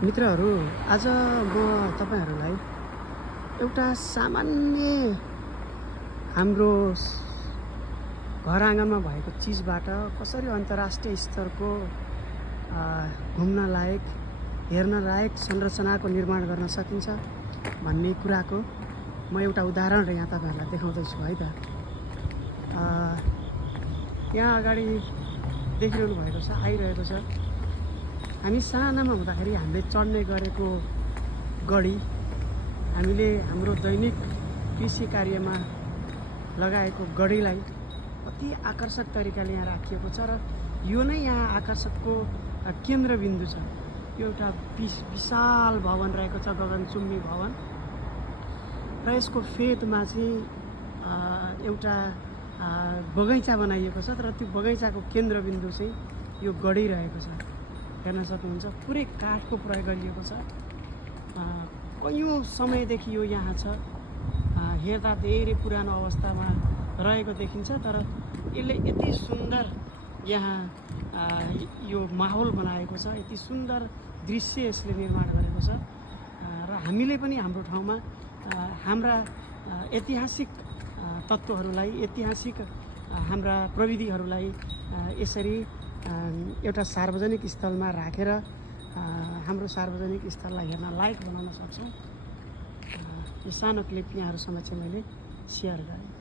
मित्रहरू, आज म तपाईहरूलाई एउटा सामान्य हाम्रो घर आँगनमा भएको चिजबाट कसरी अन्तर्राष्ट्रिय स्तरको घुम्न लायक, हेर्न लायक संरचनाको निर्माण गर्न सकिन्छ भन्ने कुराको म एउटा उदाहरण यहाँ तपाईहरूलाई देखाउँदैछु है त। यहाँ अगाडि देखिरहनु भएको छ, आइरहेको छ। हामी सानामा हुँदाखेरि हामीले चढ्ने गरेको गडी, हामीले हाम्रो दैनिक कृषि कार्यमा लगाएको गडीलाई अति आकर्षक तरिकाले यहाँ राखिएको छ र यो नै यहाँ आकर्षकको केन्द्रबिन्दु छ। यो एउटा विशाल भवन रहेको छ, गगनचुम्बी भवन, र यसको फेदमा चाहिँ एउटा बगैँचा बनाइएको छ, तर त्यो बगैँचाको केन्द्रबिन्दु चाहिँ यो गडी रहेको छ। हेर्न सक्नुहुन्छ, पुरै काठको प्रयोग गरिएको छ। कैयौँ समयदेखि यो यहाँ छ। हेर्दा धेरै पुरानो अवस्थामा रहेको देखिन्छ, तर यसले यति सुन्दर यहाँ यो माहौल बनाएको छ, यति सुन्दर दृश्य यसले निर्माण गरेको छ। र हामीले पनि हाम्रो ठाउँमा हाम्रा ऐतिहासिक तत्त्वहरूलाई, ऐतिहासिक हाम्रा प्रविधिहरूलाई यसरी एउटा सार्वजनिक स्थलमा राखेर हाम्रो सार्वजनिक स्थललाई हेर्न लायक बनाउन सक्छौँ। यो सानो क्लिप यहाँहरू समक्ष मैले सेयर गरेँ।